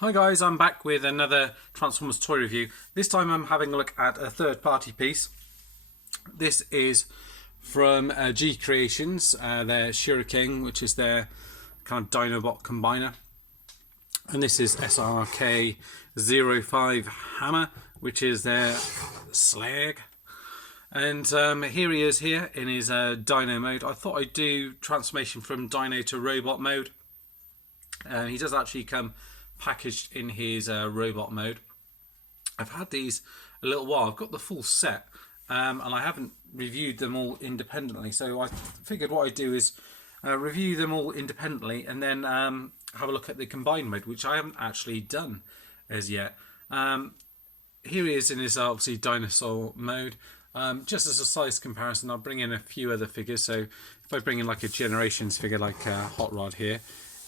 Hi guys, I'm back with another Transformers toy review. This time I'm having a look at a third-party piece. This is from GCreation's, their Shuraking, which is their kind of Dinobot combiner. And this is SRK-05 Hammer, which is their Slag. And here he is here in his Dino mode. I thought I'd do transformation from Dino to Robot mode. He does actually come packaged in his robot mode. I've had these a little while. I've got the full set and I haven't reviewed them all independently, so I figured what I'd do is review them all independently and then have a look at the combined mode, which I haven't actually done as yet. Here he is in his obviously dinosaur mode. Just as a size comparison, I'll bring in a few other figures. So if I bring in like a Generations figure like Hot Rod here,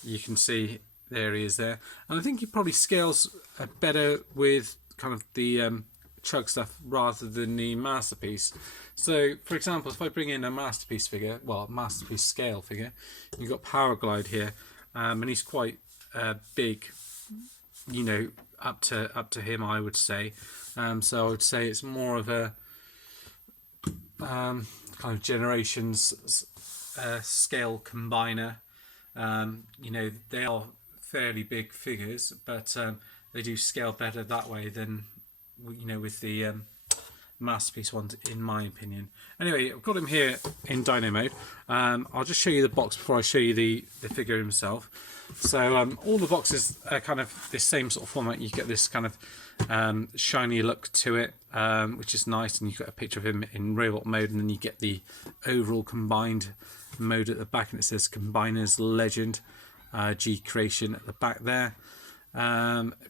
you can see there he is there, and I think he probably scales better with kind of the chug stuff rather than the Masterpiece. So for example, if I bring in a Masterpiece figure, well, Masterpiece scale figure, you've got Power Glide here, and he's quite big, you know, up to him, I would say. So I would say it's more of a kind of Generations scale combiner. You know, they are fairly big figures, but they do scale better that way than, you know, with the Masterpiece ones, in my opinion. Anyway, I've got him here in Dino mode. I'll just show you the box before I show you the figure himself. So all the boxes are kind of this same sort of format. You get this kind of shiny look to it, which is nice, and you've got a picture of him in robot mode, and then you get the overall combined mode at the back, and it says Combiners Legend, GCreation at the back there,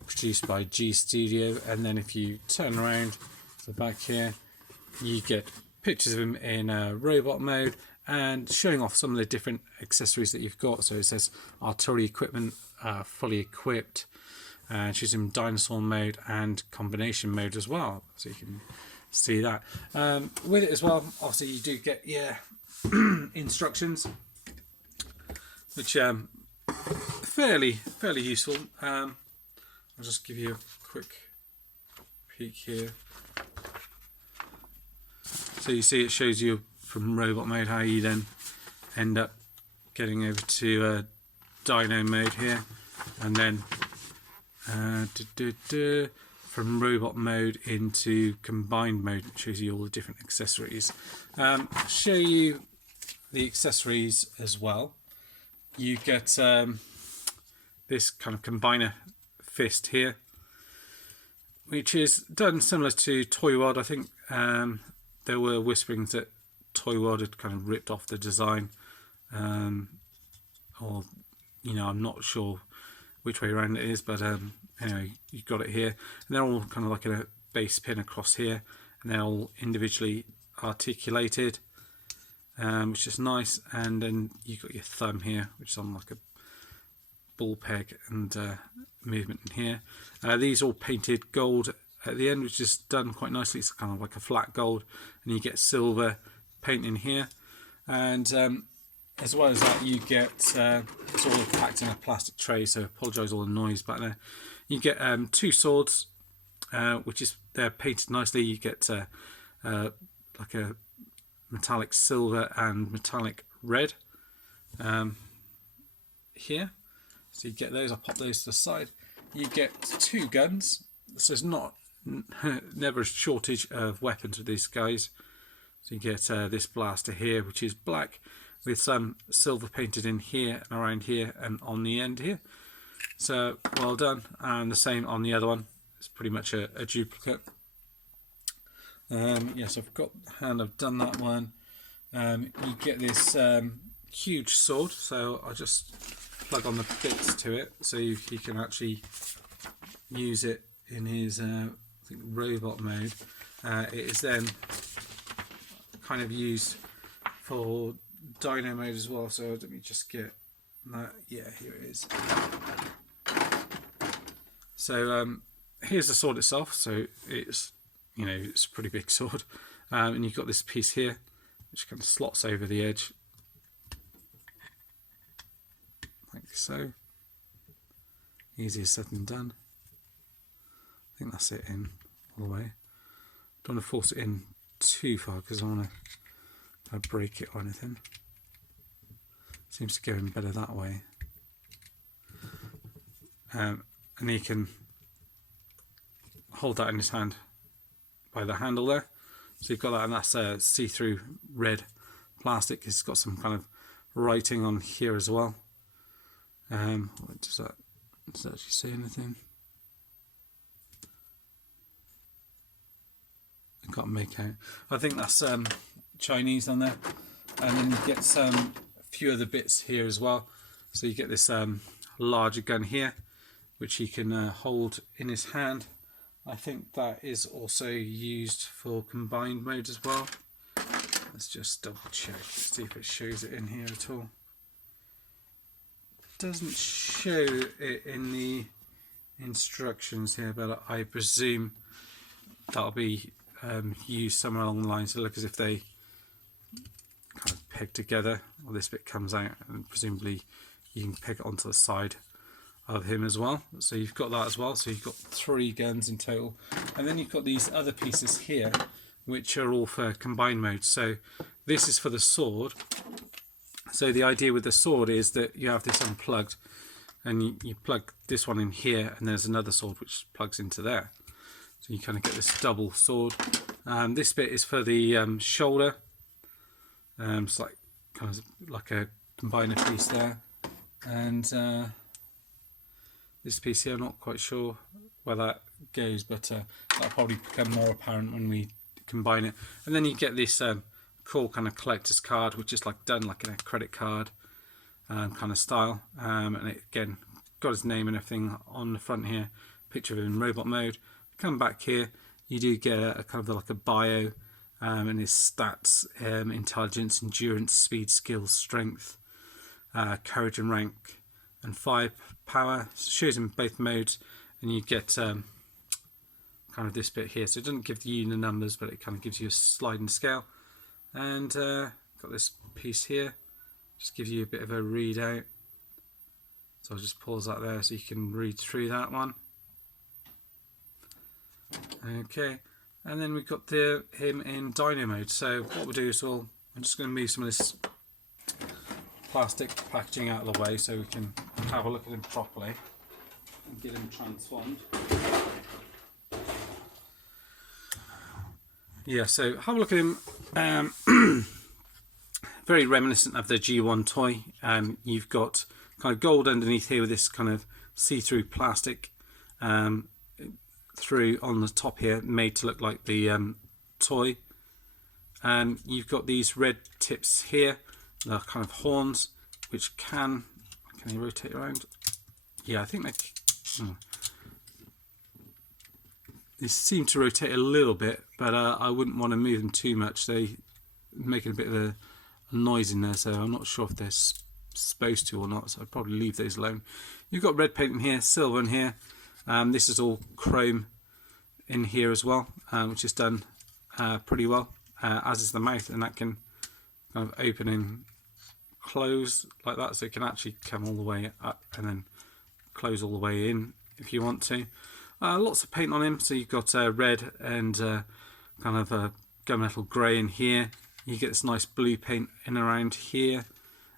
produced by G Studio. And then if you turn around to the back here, you get pictures of him in robot mode and showing off some of the different accessories that you've got. So it says artillery equipment, fully equipped, and she's in dinosaur mode and combination mode as well, so you can see that. With it as well, obviously you do get instructions, which fairly useful. I'll just give you a quick peek here. So you see it shows you from robot mode how you then end up getting over to Dino mode here, and then from robot mode into combined mode. It shows you all the different accessories. I'll show you the accessories as well. You get this kind of combiner fist here, which is done similar to Toy World. I think there were whisperings that Toy World had kind of ripped off the design, or, you know, I'm not sure which way around it is, but anyway, you've got it here, and they're all kind of like a base pin across here, and they're all individually articulated, which is nice. And then you've got your thumb here, which is on like a ball peg, and movement in here. These are all painted gold at the end, which is done quite nicely. It's kind of like a flat gold, and you get silver paint in here. And as well as that, you get it's all packed in a plastic tray, so apologise all the noise back there. You get two swords, which is they're painted nicely. You get like a metallic silver and metallic red here. So you get those. I'll pop those to the side. You get two guns. So there's never a shortage of weapons with these guys. So you get this blaster here, which is black, with some silver painted in here and around here and on the end here. So well done. And the same on the other one. It's pretty much a duplicate. Yes, I've got the hand. I've done that one. You get this huge sword. So I'll just plug on the bits to it, so he can actually use it in his I think robot mode. It is then kind of used for Dino mode as well. So let me just get that. Yeah, here it is. So here's the sword itself. So it's, you know, it's a pretty big sword, and you've got this piece here which kind of slots over the edge like so. easier said than done. I think that's it in all the way. Don't want to force it in too far because I want to break it or anything. Seems to go in better that way. And he can hold that in his hand by the handle there. So you've got that, and that's a see-through red plastic. It's got some kind of writing on here as well. Does that actually say anything? I can't make out. I think that's Chinese on there. And then you get a few other bits here as well. So you get this larger gun here, which he can hold in his hand. I think that is also used for combined mode as well. Let's just double check, see if it shows it in here at all. Doesn't show it in the instructions here, but I presume that'll be used somewhere along the line. So look as if they kind of peg together. Well, this bit comes out, and presumably you can peg it onto the side of him as well. So you've got that as well. So you've got 3 guns in total, and then you've got these other pieces here, which are all for combined mode. So this is for the sword. So the idea with the sword is that you have this unplugged, and you plug this one in here, and there's another sword which plugs into there. So you kind of get this double sword. This bit is for the shoulder. It's like kind of like a combiner piece there, and this piece here, I'm not quite sure where that goes, but that'll probably become more apparent when we combine it. And then you get this cool kind of collector's card, which is like done like in a credit card kind of style, and it again got his name and everything on the front here, picture of him in robot mode. Come back here, you do get a kind of like a bio and his stats, intelligence, endurance, speed, skills, strength, courage and rank, and firepower. So it shows in both modes, and you get kind of this bit here. So it doesn't give you the numbers, but it kind of gives you a sliding scale. And got this piece here, just gives you a bit of a readout. So I'll just pause that there so you can read through that one. Okay, and then we've got him in Dino mode. So what we'll do is I'm just going to move some of this plastic packaging out of the way so we can have a look at him properly and get him transformed. Yeah, so have a look at him. Very reminiscent of the G1 toy. You've got kind of gold underneath here with this kind of see-through plastic through on the top here, made to look like the toy. And you've got these red tips here, the kind of horns, which can you rotate around? Yeah, I think they seem to rotate a little bit, but I wouldn't want to move them too much. They making a bit of a noise in there, so I'm not sure if they're supposed to or not, so I'd probably leave those alone. You've got red paint in here, silver in here. This is all chrome in here as well, which is done pretty well, as is the mouth, and that can kind of open and close like that, so it can actually come all the way up and then close all the way in if you want to. Lots of paint on him, so you've got red and kind of a gunmetal grey in here. You get this nice blue paint in around here,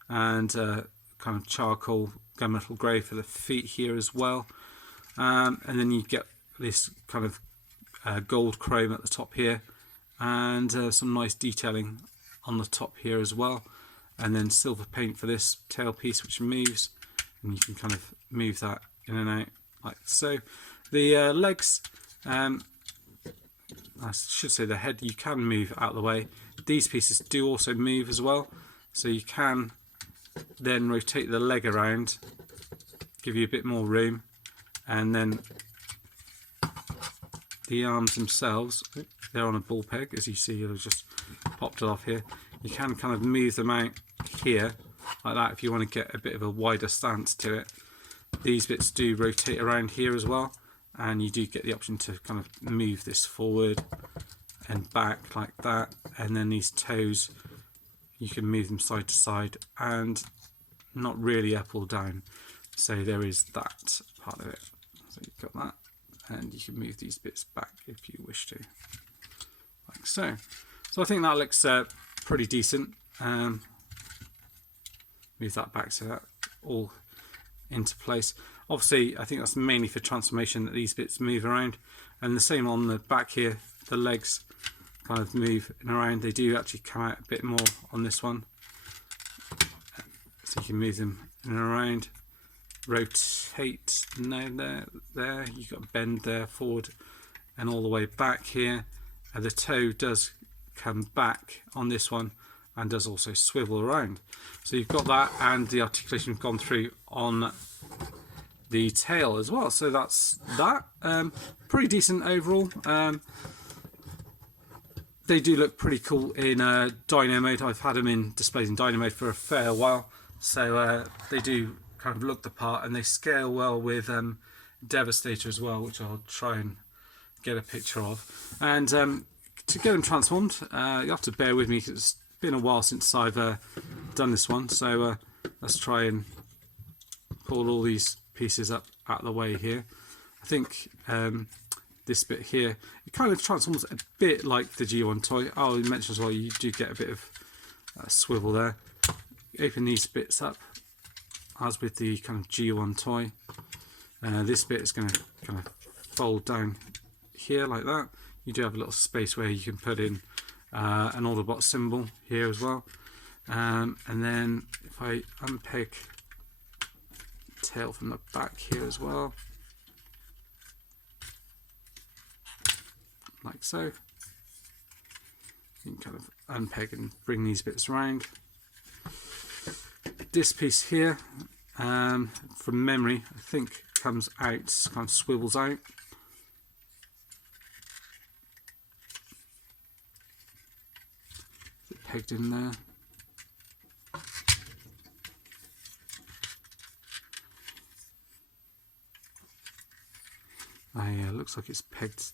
and kind of charcoal gunmetal grey for the feet here as well. And then you get this kind of gold chrome at the top here, and some nice detailing on the top here as well. And then silver paint for this tail piece, which moves, and you can kind of move that in and out like so. The legs, I should say the head, you can move out of the way. These pieces do also move as well, so you can then rotate the leg around, give you a bit more room, and then the arms themselves, they're on a ball peg, as you see. I've just popped it off here. You can kind of move them out here like that if you want to get a bit of a wider stance to it. These bits do rotate around here as well, and you do get the option to kind of move this forward and back like that. And then these toes, you can move them side to side and not really up or down. So there is that part of it. So you've got that, and you can move these bits back if you wish to, like so. So I think that looks pretty decent. Move that back so that all into place. Obviously, I think that's mainly for transformation that these bits move around, and the same on the back here. The legs kind of move around. They do actually come out a bit more on this one, so you can move them in and around. Rotate now there. You've got a bend there, forward and all the way back here. And the toe does come back on this one and does also swivel around. So you've got that, and the articulation gone through on the tail as well. So that's that. Pretty decent overall. They do look pretty cool in Dino mode. I've had them in displays in Dino mode for a fair while, so they do kind of look the part, and they scale well with Devastator as well, which I'll try and get a picture of. And to get them transformed, you have to bear with me because it's been a while since I've done this one. So let's try and pull all these pieces up out of the way here. I think this bit here, it kind of transforms a bit like the G1 toy. Oh, you mentioned as well, you do get a bit of swivel there. Open these bits up as with the kind of G1 toy. This bit is going to kind of fold down here like that. You do have a little space where you can put in an Autobot symbol here as well. And then if I unpeg tail from the back here as well, like so, you can kind of unpeg and bring these bits around. This piece here, from memory, I think comes out, kind of swivels out. Is it pegged in there? Oh yeah, looks like it's pegs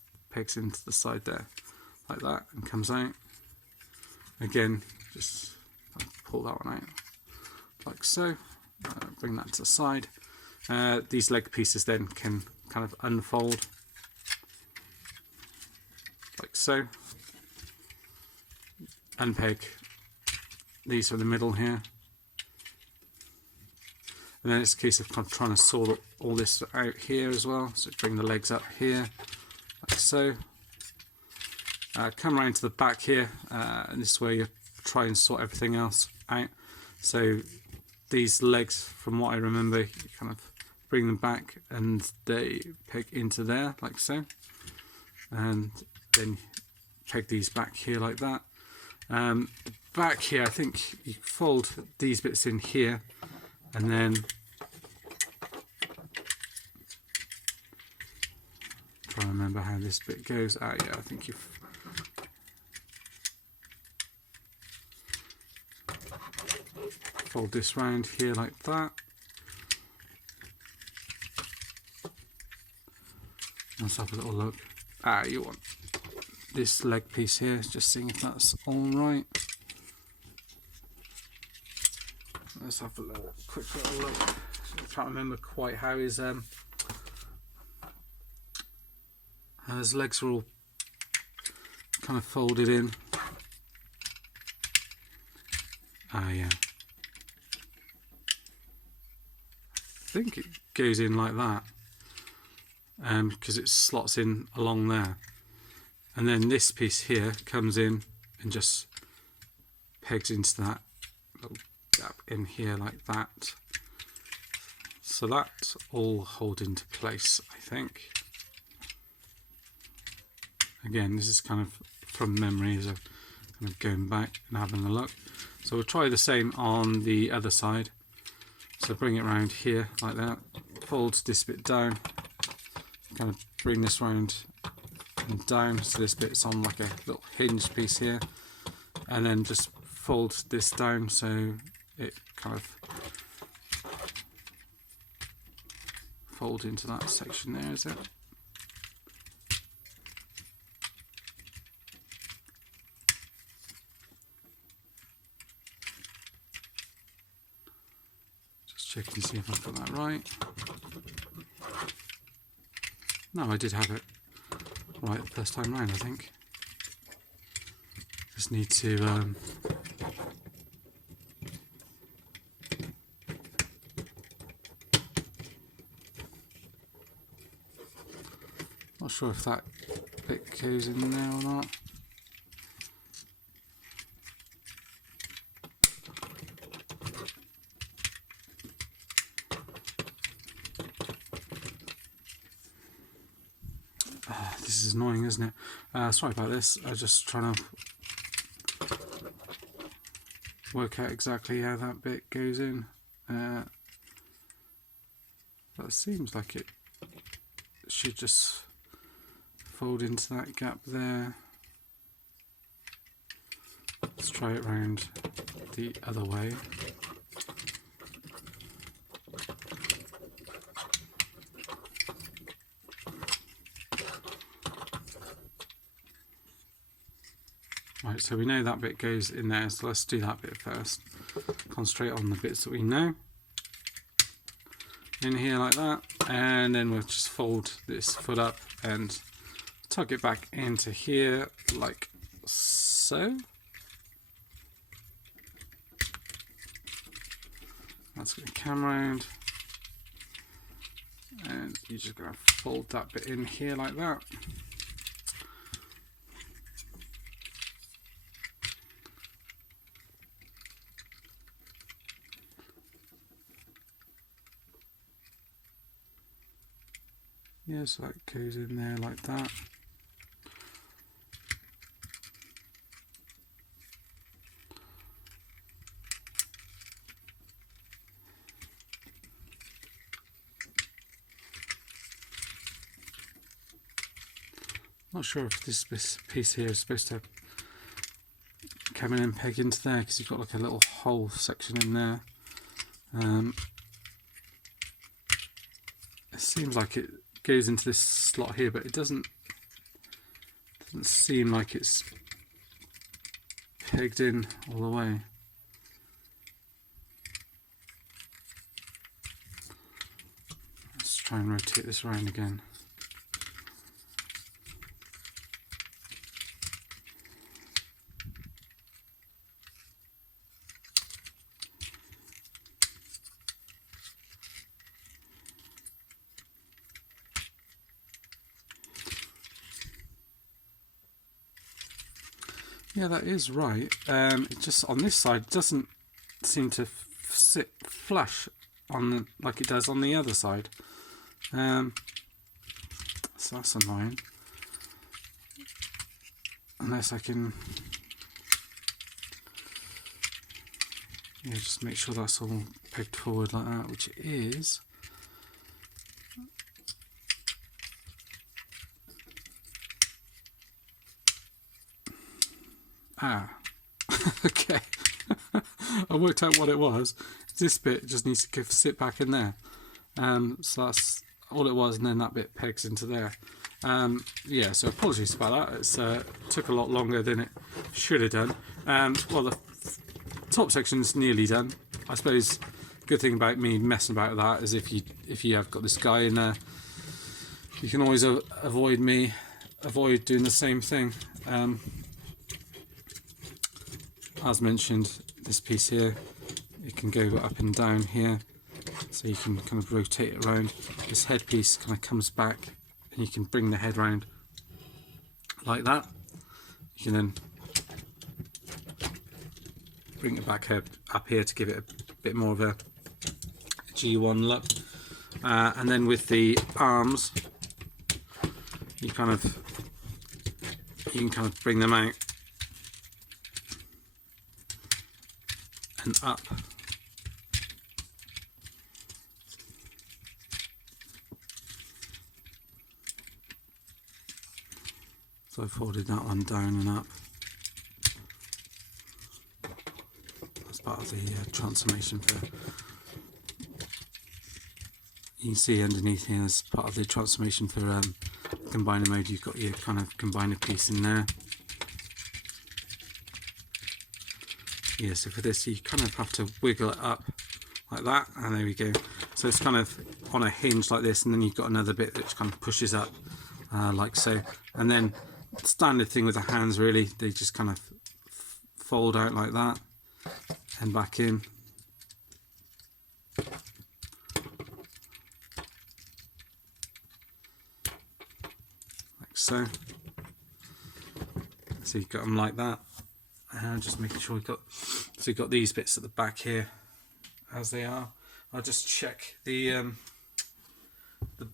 into the side there, like that, and comes out. Again, just pull that one out, like so. Bring that to the side. These leg pieces then can kind of unfold, like so. Unpeg these from the middle here. And then it's a case of kind of trying to sort all this out here as well. So bring the legs up here, like so. Come around to the back here, and this is where you try and sort everything else out. So these legs, from what I remember, you kind of bring them back and they peg into there, like so. And then peg these back here like that. Back here, I think you fold these bits in here, and then try and remember how this bit goes. Yeah, I think you fold this round here like that. Let's have a little look. You want this leg piece here, just seeing if that's all right. Let's have a quick little look. I can't remember quite how his legs are all kind of folded in. Yeah. I think it goes in like that, because it slots in along there. And then this piece here comes in and just pegs into that little gap in here like that. So that all hold into place, I think. Again, this is kind of from memory, as I'm kind of going back and having a look. So we'll try the same on the other side. So bring it around here like that. Fold this bit down. Kind of bring this round and down, so this bit's on like a little hinge piece here, and then just fold this down so it kind of folds into that section there, is it? Just check and see if I've got that right. No, I did have it right the first time round, I think. Just need to not sure if that bit goes in there or not. This is annoying, isn't it? Sorry about this. I was just trying to work out exactly how that bit goes in. That seems like it should just fold into that gap there. Let's try it round the other way. Right, so we know that bit goes in there, so let's do that bit first. Concentrate on the bits that we know. In here like that, and then we'll just fold this foot up and tuck it back into here like so. That's going to come round, and you're just going to fold that bit in here like that. Yeah, so that goes in there like that. Not sure if this piece here is supposed to come in and peg into there, because you've got like a little hole section in there. It seems like it goes into this slot here, but it doesn't seem like it's pegged in all the way. Let's try and rotate this around again. Yeah, that is right. It just on this side doesn't seem to sit flush on the, like it does on the other side. So that's annoying. Unless I can, yeah, just make sure that's all pegged forward like that, which it is. Ah, okay. I worked out what it was. This bit just needs to sit back in there. So that's all it was, and then that bit pegs into there. Yeah, so apologies about that. It's took a lot longer than it should have done. Well, the top section's nearly done. I suppose good thing about me messing about with that is if you have got this guy in there, you can always avoid doing the same thing. As mentioned, this piece here, it can go up and down here, so you can kind of rotate it around. This headpiece kind of comes back, and you can bring the head round like that. You can then bring it back up here to give it a bit more of a G1 look. And then with the arms, you can kind of bring them out and up. So I folded that one down and up. That's part of the transformation for, you can see underneath here as part of the transformation for combiner mode, you've got your kind of combiner piece in there. Yeah, so for this you kind of have to wiggle it up like that, and there we go. So it's kind of on a hinge like this, and then you've got another bit which kind of pushes up like so. And then standard thing with the hands, really, they just kind of fold out like that and back in. Like so. So you've got them like that. And just making sure we've got, so you've got these bits at the back here as they are. I'll just check the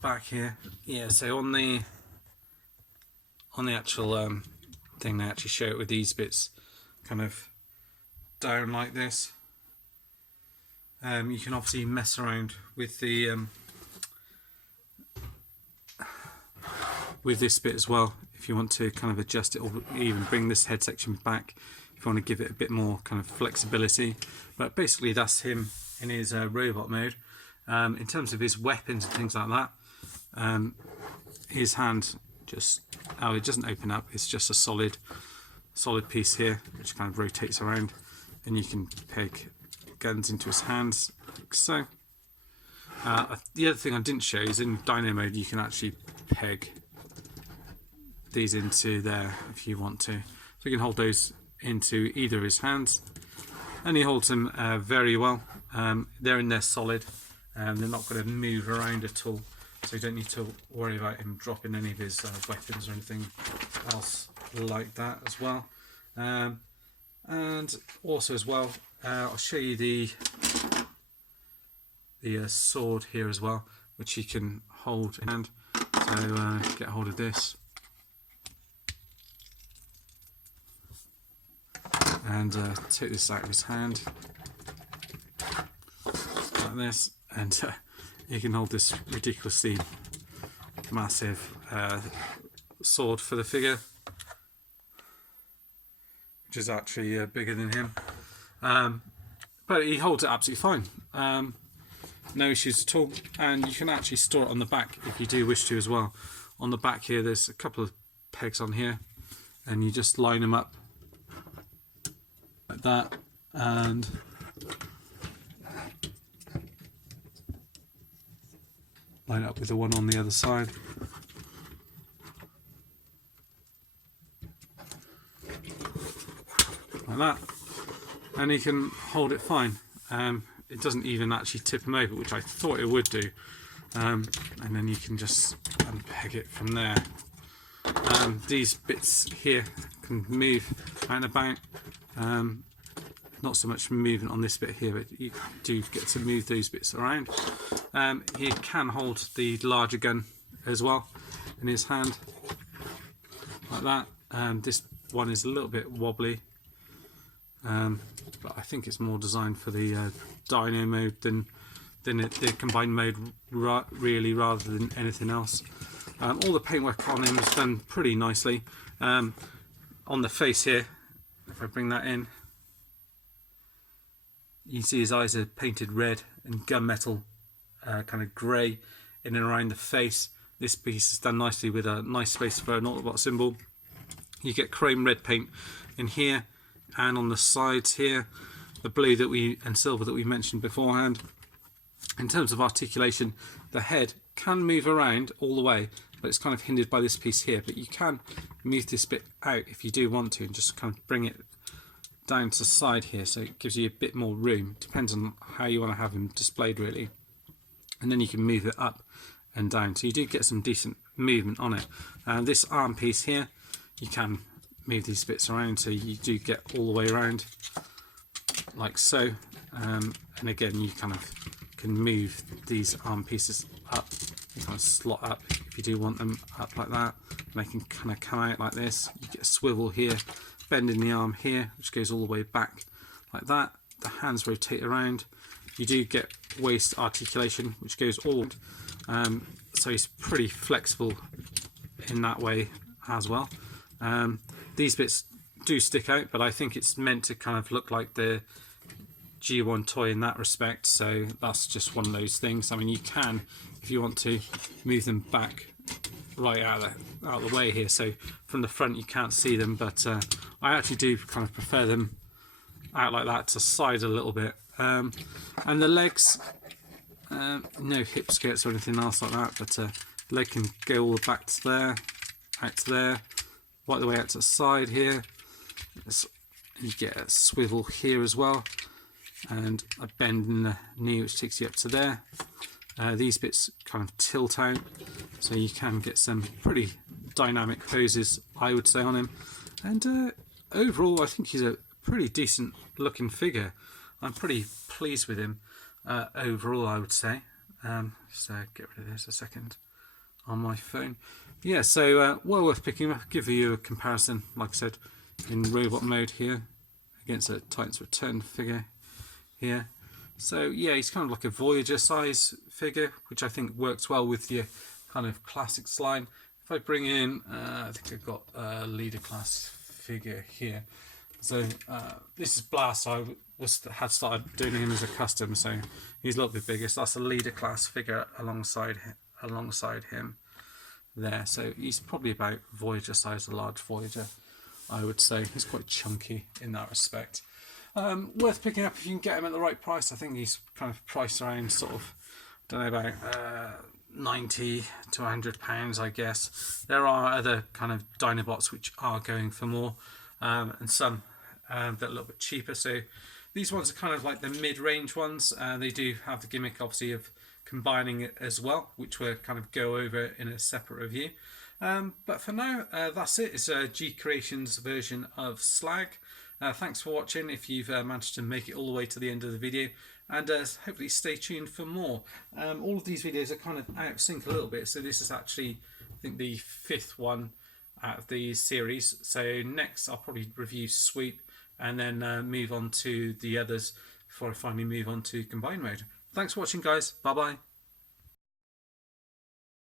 back here. Yeah, so on the actual thing, they actually show it with these bits kind of down like this. You can obviously mess around with the with this bit as well if you want to kind of adjust it, or even bring this head section back if you want to give it a bit more kind of flexibility. But basically that's him in his robot mode. In terms of his weapons and things like that, his hand just, oh, it doesn't open up, it's just a solid piece here which kind of rotates around, and you can peg guns into his hands like so. The other thing I didn't show is in Dino mode you can actually peg these into there if you want to. So you can hold those into either of his hands, and he holds them very well. They're in there solid, they're not going to move around at all, so you don't need to worry about him dropping any of his weapons or anything else like that as well. And also as well, I'll show you the sword here as well, which you can hold in hand. So get hold of this and take this out of his hand like this, and you can hold this ridiculously massive sword for the figure, which is actually bigger than him, but he holds it absolutely fine. No issues at all, and you can actually store it on the back if you do wish to as well. On the back here there's a couple of pegs on here, and you just line them up like that, and line up with the one on the other side. Like that, and you can hold it fine. It doesn't even actually tip them over, which I thought it would do, and then you can just unpeg it from there. These bits here can move out and about. Not so much movement on this bit here, but you do get to move those bits around. He can hold the larger gun as well in his hand like that. This one is a little bit wobbly, but I think it's more designed for the Dino mode than the combined mode really, rather than anything else. All the paintwork on him is done pretty nicely. On the face here, if I bring that in, you can see his eyes are painted red and gunmetal kind of grey in and around the face. This piece is done nicely with a nice space for an Autobot symbol. You get chrome red paint in here and on the sides here, the blue and silver that we mentioned beforehand. In terms of articulation, the head can move around all the way, but it's kind of hindered by this piece here. But you can move this bit out if you do want to, and just kind of bring it down to the side here, so it gives you a bit more room. Depends on how you want to have him displayed, really. And then you can move it up and down, so you do get some decent movement on it. This arm piece here, you can move these bits around, so you do get all the way around like so. And again, you kind of can move these arm pieces up. You kind of slot up if you do want them up like that, and they can kind of come out like this. You get a swivel here, bend in the arm here, which goes all the way back like that. The hands rotate around. You do get waist articulation, which goes all, so it's pretty flexible in that way as well. These bits do stick out, but I think it's meant to kind of look like the G1 toy in that respect, so that's just one of those things. I mean, you can, if you want to, move them back right out of the way here, so from the front you can't see them, but I actually do kind of prefer them out like that, to side a little bit, And the legs, no hip skirts or anything else like that, but leg can go all the back to there, out to there, right the way out to the side here. You get a swivel here as well, and a bend in the knee which takes you up to there. These bits kind of tilt out, so you can get some pretty dynamic poses, I would say, on him. And overall, I think he's a pretty decent looking figure. I'm pretty pleased with him overall, I would say. So get rid of this a second on my phone. Yeah, so well worth picking up. Give you a comparison, like I said, in robot mode here against a Titan's Return figure here. So yeah, he's kind of like a Voyager size figure, which I think works well with your kind of classics line. If I bring in, I think I've got a leader class figure here. So this is Blast. I had started doing him as a custom, so he's a little bit bigger. So that's a leader class figure alongside him there. So he's probably about Voyager size, a large Voyager, I would say. He's quite chunky in that respect. Worth picking up if you can get him at the right price. I think he's kind of priced around sort of, I don't know, about 90 to £100, I guess. There are other kind of Dinobots which are going for more, and some that are a little bit cheaper. So these ones are kind of like the mid-range ones. They do have the gimmick, obviously, of combining it as well, which we'll kind of go over in a separate review. But for now, that's it. It's GCreation's version of Slag. Thanks for watching if you've managed to make it all the way to the end of the video, and hopefully stay tuned for more. All of these videos are kind of out of sync a little bit, so this is actually, I think, the 5th one out of the series. So next I'll probably review Sweep and then move on to the others before I finally move on to Combine Mode. Thanks for watching, guys. Bye bye.